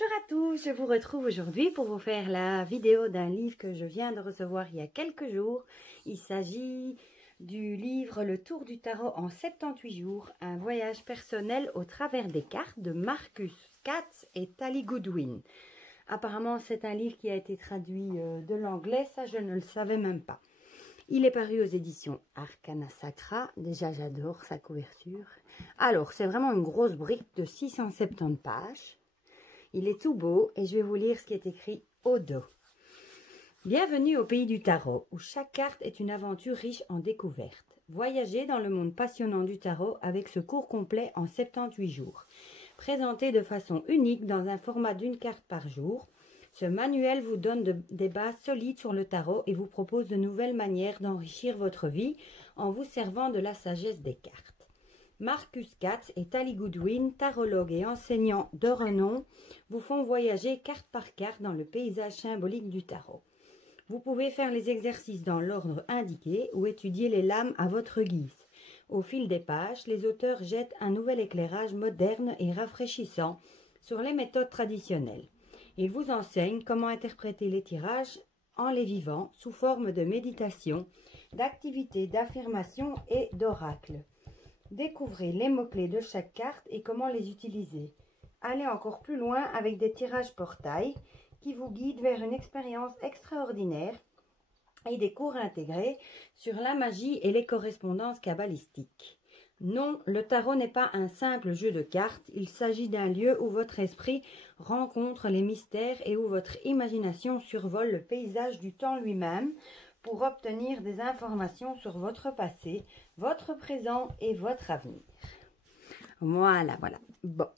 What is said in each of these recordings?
Bonjour à tous, je vous retrouve aujourd'hui pour vous faire la vidéo d'un livre que je viens de recevoir il y a quelques jours. Il s'agit du livre Le Tour du Tarot en 78 jours, un voyage personnel au travers des cartes de Marcus Katz et Tali Goodwin. Apparemment c'est un livre qui a été traduit de l'anglais, ça je ne le savais même pas. Il est paru aux éditions Arcana Sacra. Déjà, j'adore sa couverture. Alors, c'est vraiment une grosse brique de 670 pages. Il est tout beau et je vais vous lire ce qui est écrit au dos. Bienvenue au pays du tarot, où chaque carte est une aventure riche en découvertes. Voyagez dans le monde passionnant du tarot avec ce cours complet en 78 jours. Présenté de façon unique dans un format d'une carte par jour, ce manuel vous donne des bases solides sur le tarot et vous propose de nouvelles manières d'enrichir votre vie en vous servant de la sagesse des cartes. Marcus Katz et Tali Goodwin, tarologues et enseignants de renom, vous font voyager carte par carte dans le paysage symbolique du tarot. Vous pouvez faire les exercices dans l'ordre indiqué ou étudier les lames à votre guise. Au fil des pages, les auteurs jettent un nouvel éclairage moderne et rafraîchissant sur les méthodes traditionnelles. Ils vous enseignent comment interpréter les tirages en les vivant sous forme de méditation, d'activités, d'affirmation et d'oracle. Découvrez les mots-clés de chaque carte et comment les utiliser. Allez encore plus loin avec des tirages portails qui vous guident vers une expérience extraordinaire et des cours intégrés sur la magie et les correspondances kabbalistiques. Non, le tarot n'est pas un simple jeu de cartes, il s'agit d'un lieu où votre esprit rencontre les mystères et où votre imagination survole le paysage du temps lui-même pour obtenir des informations sur votre passé, votre présent et votre avenir. Voilà. Bon.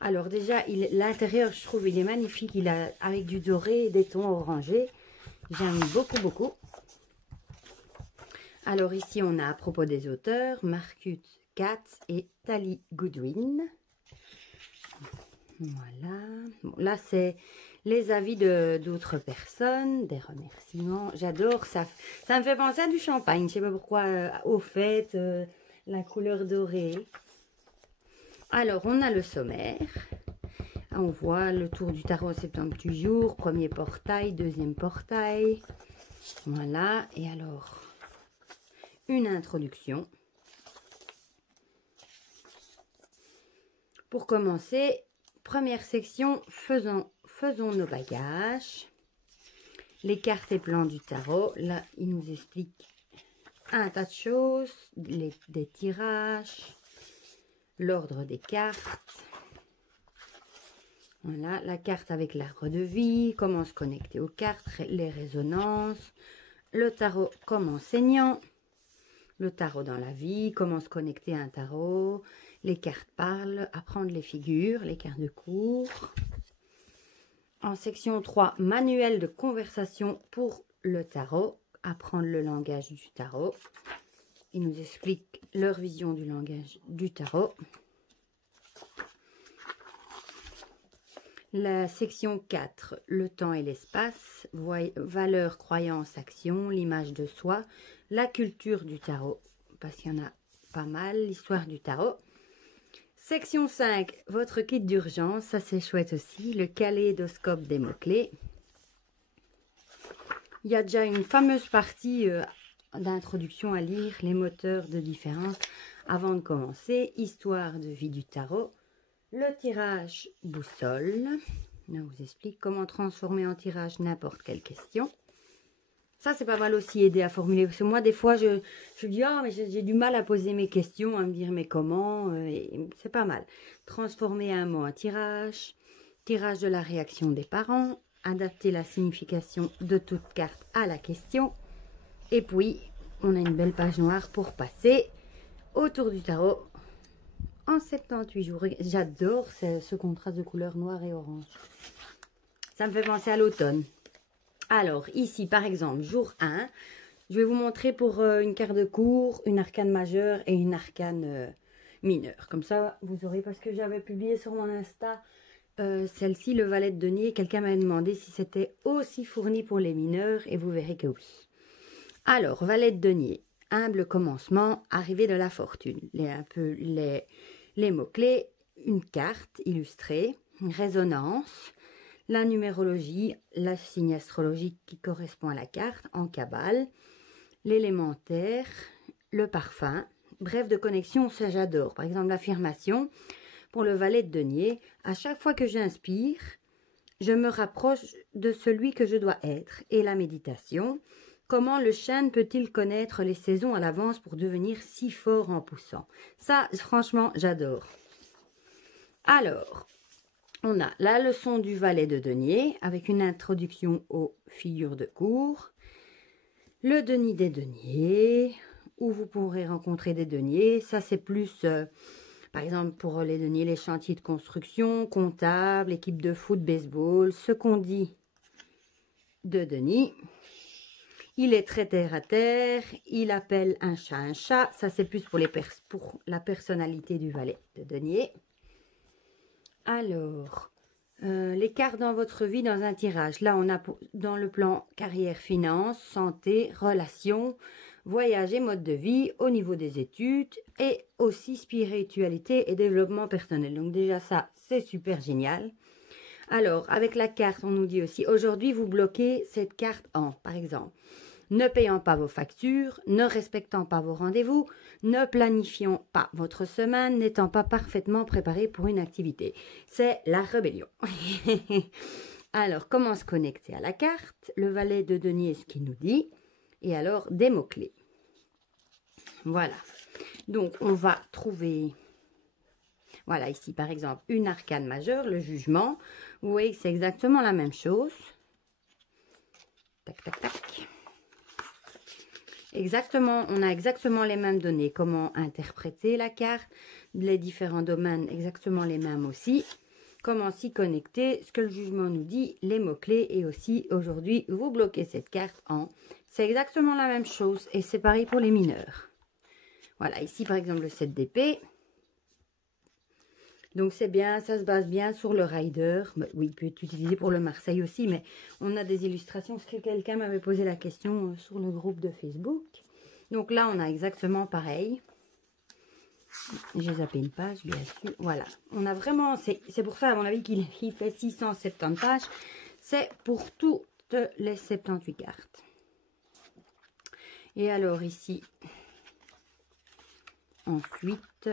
Alors déjà, l'intérieur, je trouve, il est magnifique. Il a avec du doré et des tons orangés. J'aime beaucoup. Alors ici, on a à propos des auteurs, Marcus Katz et Tali Goodwin. Voilà. Bon, là, c'est les avis d'autres personnes, des remerciements. J'adore ça. Ça me fait penser à du champagne. Je ne sais pas pourquoi, au fait, la couleur dorée. Alors, on a le sommaire. On voit le tour du tarot 78 jours. Premier portail, deuxième portail. Voilà. Et alors, une introduction. Pour commencer, première section, faisons nos bagages. Les cartes et plans du tarot. Là, il nous explique un tas de choses. Des tirages. L'ordre des cartes. Voilà, la carte avec l'arbre de vie. Comment se connecter aux cartes. Les résonances. Le tarot comme enseignant. Le tarot dans la vie, comment se connecter à un tarot, les cartes parlent, apprendre les figures, les cartes de cours. En section 3, manuel de conversation pour le tarot, apprendre le langage du tarot. Ils nous expliquent leur vision du langage du tarot. La section 4, le temps et l'espace, valeurs, croyances, actions, l'image de soi, la culture du tarot, parce qu'il y en a pas mal, l'histoire du tarot. Section 5, votre kit d'urgence, ça c'est chouette aussi, le kaléidoscope des mots-clés. Il y a déjà une fameuse partie d'introduction à lire, les moteurs de différence, avant de commencer, histoire de vie du tarot. Le tirage boussole, on vous explique comment transformer en tirage n'importe quelle question. Ça, c'est pas mal aussi aider à formuler. Parce que moi, des fois, je dis, oh, mais j'ai du mal à poser mes questions, à me dire, mais comment c'est pas mal. Transformer un mot en tirage. Tirage de la réaction des parents. Adapter la signification de toute carte à la question. Et puis, on a une belle page noire pour passer au tour du tarot. En 78 jours, j'adore ce contraste de couleurs noir et orange. Ça me fait penser à l'automne. Alors, ici, par exemple, jour 1, je vais vous montrer pour une carte de cours, une arcane majeure et une arcane mineure. Comme ça, vous aurez, parce que j'avais publié sur mon Insta, celle-ci, le valet de denier. Quelqu'un m'a demandé si c'était aussi fourni pour les mineurs et vous verrez que oui. Alors, valet de denier, humble commencement, arrivée de la fortune. Les mots-clés, une carte illustrée, résonance, la numérologie, la signe astrologique qui correspond à la carte en cabale, l'élémentaire, le parfum. Bref, de connexion, ça j'adore. Par exemple, l'affirmation pour le valet de denier. À chaque fois que j'inspire, je me rapproche de celui que je dois être. Et la méditation, comment le chêne peut-il connaître les saisons à l'avance pour devenir si fort en poussant? Ça, franchement, j'adore. Alors, on a la leçon du valet de denier avec une introduction aux figures de cour. Le Denis des deniers, où vous pourrez rencontrer des deniers. Ça, c'est plus, par exemple, pour les deniers, les chantiers de construction, comptables, équipe de foot, baseball. Ce qu'on dit de Denis. Il est très terre à terre. Il appelle un chat un chat. Ça, c'est plus pour la personnalité du valet de denier. Alors, les cartes dans votre vie dans un tirage. Là, on a dans le plan carrière, finance, santé, relations, voyage et mode de vie, au niveau des études et aussi spiritualité et développement personnel. Donc déjà ça, c'est super génial. Alors, avec la carte, on nous dit aussi, aujourd'hui, vous bloquez cette carte en, par exemple, ne payant pas vos factures, ne respectant pas vos rendez-vous, ne planifiant pas votre semaine, n'étant pas parfaitement préparé pour une activité. C'est la rébellion. Alors, comment se connecter à la carte? Le valet de denier, ce qu'il nous dit. Et alors, des mots-clés. Voilà. Donc, on va trouver... Voilà, ici, par exemple, une arcane majeure, le jugement. Vous voyez que c'est exactement la même chose. Tac, tac, tac. Exactement, on a exactement les mêmes données. Comment interpréter la carte, les différents domaines, exactement les mêmes aussi. Comment s'y connecter, ce que le jugement nous dit, les mots-clés. Et aussi, aujourd'hui, vous bloquez cette carte en... C'est exactement la même chose. Et c'est pareil pour les mineurs. Voilà, ici, par exemple, le 7 d'épée. Donc, c'est bien, ça se base bien sur le rider. Oui, il peut être utilisé pour le Marseille aussi, mais on a des illustrations. Parce que quelqu'un m'avait posé la question sur le groupe de Facebook. Donc là, on a exactement pareil. J'ai zappé une page, bien sûr. Voilà, on a vraiment... C'est pour ça, à mon avis, qu'il fait 670 pages. C'est pour toutes les 78 cartes. Et alors, ici, ensuite...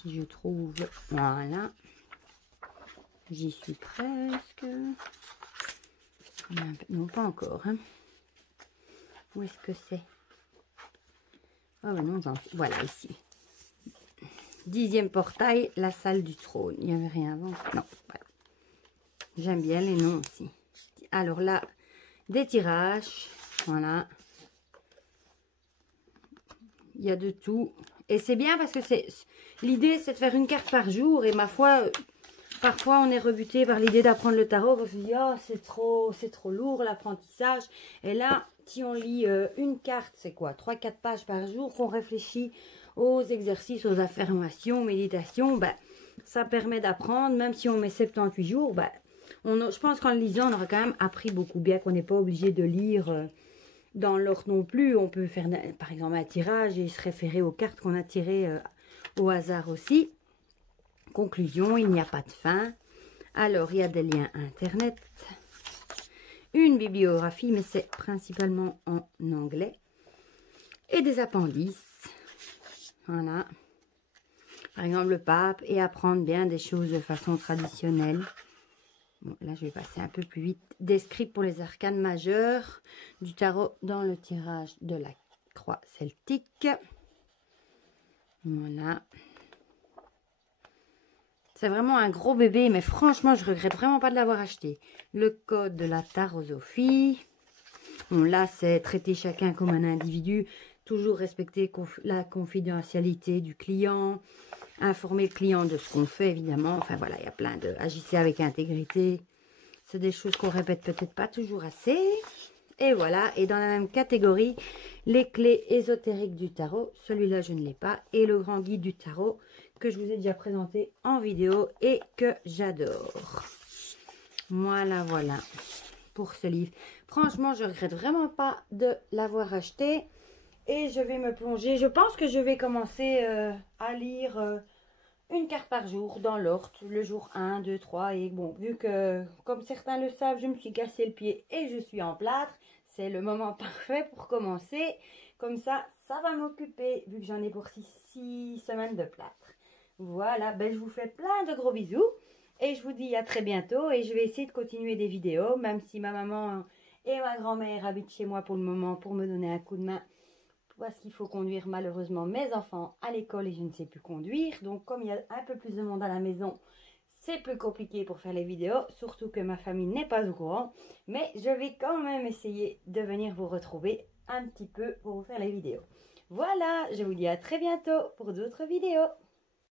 Si je trouve, voilà, j'y suis presque, non pas encore, hein. Où est-ce que c'est? Oh non, voilà, ici, 10e portail, la salle du trône. Il n'y avait rien avant, non, voilà. J'aime bien les noms aussi. Alors là, des tirages, voilà, il y a de tout. Et c'est bien parce que l'idée, c'est de faire une carte par jour. Et ma foi, parfois, on est rebuté par l'idée d'apprendre le tarot. Parce qu'on se dit, oh, c'est trop lourd l'apprentissage. Et là, si on lit une carte, c'est quoi? 3-4 pages par jour, qu'on réfléchit aux exercices, aux affirmations, méditations. Ben, ça permet d'apprendre. Même si on met 78 jours, ben, je pense qu'en le lisant, on aura quand même appris beaucoup. Bien qu'on n'est pas obligé de lire... dans l'ordre non plus, on peut faire par exemple un tirage et se référer aux cartes qu'on a tirées au hasard aussi. Conclusion, il n'y a pas de fin. Alors, il y a des liens internet. Une bibliographie, mais c'est principalement en anglais. Et des appendices. Voilà. Par exemple, le pape et apprendre bien des choses de façon traditionnelle. Bon, là, je vais passer un peu plus vite. Des scripts pour les arcanes majeures du tarot dans le tirage de la croix celtique. Voilà. C'est vraiment un gros bébé, mais franchement, je regrette vraiment pas de l'avoir acheté. Le code de la tarosophie. Bon, là, c'est traiter chacun comme un individu. Toujours respecter la confidentialité du client. Informer le client de ce qu'on fait, évidemment. Enfin, voilà, il y a plein de... Agissez avec intégrité. C'est des choses qu'on répète peut-être pas toujours assez. Et voilà. Et dans la même catégorie, les clés ésotériques du tarot. Celui-là, je ne l'ai pas. Et le grand guide du tarot que je vous ai déjà présenté en vidéo et que j'adore. Voilà, voilà. Pour ce livre. Franchement, je regrette vraiment pas de l'avoir acheté. Et je vais me plonger. Je pense que je vais commencer à lire une carte par jour dans l'ordre, le jour 1, 2, 3. Et bon, vu que, comme certains le savent, je me suis cassé le pied et je suis en plâtre, c'est le moment parfait pour commencer. Comme ça va m'occuper, vu que j'en ai pour 6 semaines de plâtre. Voilà, ben je vous fais plein de gros bisous. Et je vous dis à très bientôt. Et je vais essayer de continuer des vidéos, même si ma maman et ma grand-mère habitent chez moi pour le moment, pour me donner un coup de main. Parce qu'il faut conduire malheureusement mes enfants à l'école et je ne sais plus conduire. Donc comme il y a un peu plus de monde à la maison, c'est plus compliqué pour faire les vidéos. Surtout que ma famille n'est pas au courant. Mais je vais quand même essayer de venir vous retrouver un petit peu pour vous faire les vidéos. Voilà, je vous dis à très bientôt pour d'autres vidéos.